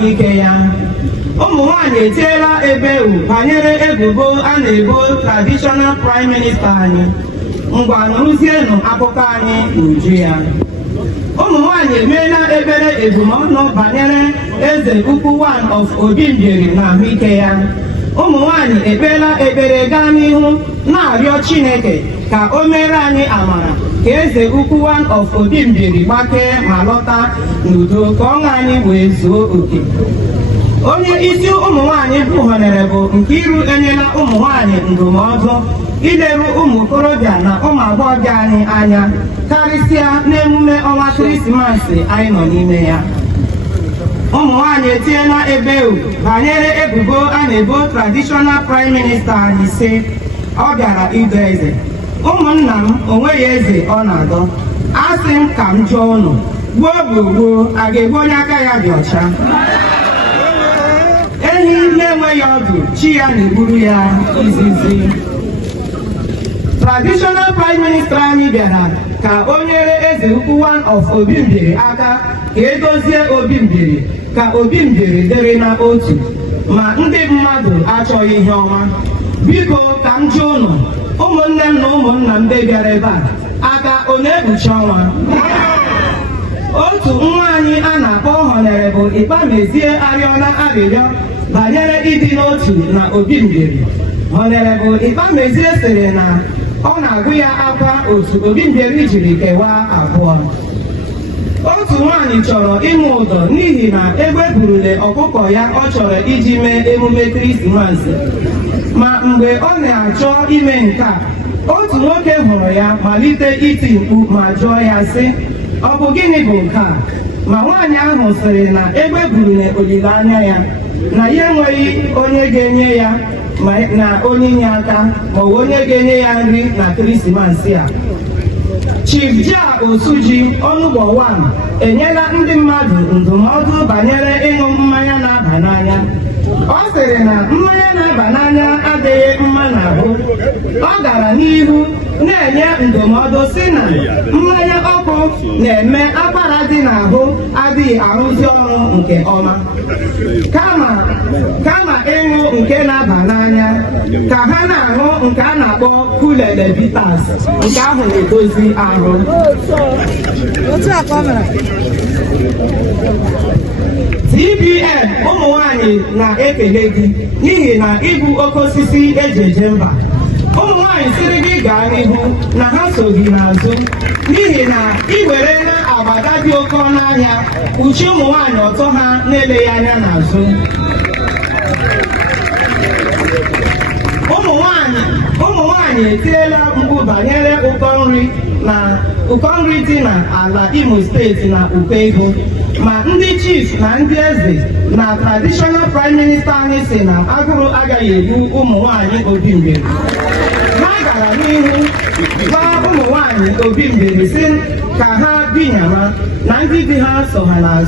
ahụike ya. Ụmụ nwanyị etiela ebewu banyere ebubo a na-ebo traditional prime minister anyị. Ngwa nụrụzienụ akụkọ anyị n'uju ya. Ụmụ nwanyị emeela ekpere ebumọnụ banyere eze ukwu one of Obimbieri na ahụike ya. Ụmụ nwanyị ekpeela ekpere gaa n'ihu na-arịọ Chineke ka o mere anyị amara ka eze ukwu one of Obimbieri gbakee ma lọta n'udo ka ọṅụ anyị wee zuo oke. Onye isi ụmụ nwanyị bụ Honorable Nkiru enyela ụmụ nwanyị ndụmọdụ ileru ụmụ okorobịa na ụmụ agbọghọbịa anyị anya karịsịa n'emume ọnwa Krismasị anyị nọ n'ime ya. Ụmụ nwanyị etiela ebewu banyere ebubo a na-ebo traditional prime minister anyị sị ọ bịara ịdọ eze. Ụmụnna m onweghị eze ọ na-adọ. Asị m ka m jụọ ụnụ, gboo gboo a ga-egbu onye aka ya dị ọcha? Ehi na-enweghị ọdụ chi ya na-egburu ya izizi. Traditional prime minister anyị bịara ka o nyere eze ukwu one of Obimbieri aka ka edozie Obimbieri ka Obimbieri dịrị na otu, ma ndị mmadụ achọghị ihe ọma. Biko ka m jụọ ụnụ, ụmụnne m na ụmụnna m ndị bịara ebe a aka ọ na-ekpuchi ọnwa? Otu nwa anyị a na-akpọ Honorable Ikpamezie arịọla arịrịọ banyere ịdị n'otu na Obimbieri. Honorable Ikpamezie sịrị na ọ na-agụ ya akwa otu Obimbieri jiri kewaa abụọ. Otu nwaanyị chọrọ ịmụ ụdọ n'ihi na egweburule ọkụkọ ya ọ chọrọ iji mee emume Krismasị, ma mgbe ọ na-achọ ime nke a, otu nwoke hụrụ ya malite iti mkpu ma jụọ ya sị, ọ bụ gịnị bụ nke a? Ma nwaanyị ahụ sịrị na egweburule olileanya ya na ya enweghị onye ga-enye ya na onye inye aka maọbụ onye ga-enye ya nri na Krismasị a. Chief Jia Osuji Onugbo 1 enyela ndị mmadụ ndụmọdụ banyere ịṅụ mmanya na-aba n'anya. Ọ sịrị na mmanya na-aba n'anya adịghị mma n'ahụ. Ọ gara n'ihu na-enye ndụmọdụ sị na mmanya ọkụ na-eme akwara dị n'ahụ adịghị arụzi ọrụ nke ọma. Kama ịṅụ nke na-aba n'anya, ka ha na-aṅụ nke a na-akpọ kulele bitters, nke ahụ na-edozi ahụ. TBN ụmụ nwanyị na-ekele gị n'ihi na ịbụ oke osisi eji eje mba. Ụmụ nwanyị siri gị gaa n'ihu na ha so gị n'azụ n'ihi na ị werela agbada dị oke ọnụ ahịa kpuchie ụmụ nwanyị ọtọ ha na-eleghị anya n'azụ. Ụmụ nwanyị etiela mkpu banyere ụkọ nri dị n'ala Imo steeti na ụkọ ego, ma ndị chief na ndị eze na traditional prime minister anyị si na agụrụ agaghị egbu ụmụ nwanyị Obimbieri. Ha gara n'ihu gwa ụmụ nwanyị Obimbieri sị ka ha binyama na ndị di ha so ha n'azụ.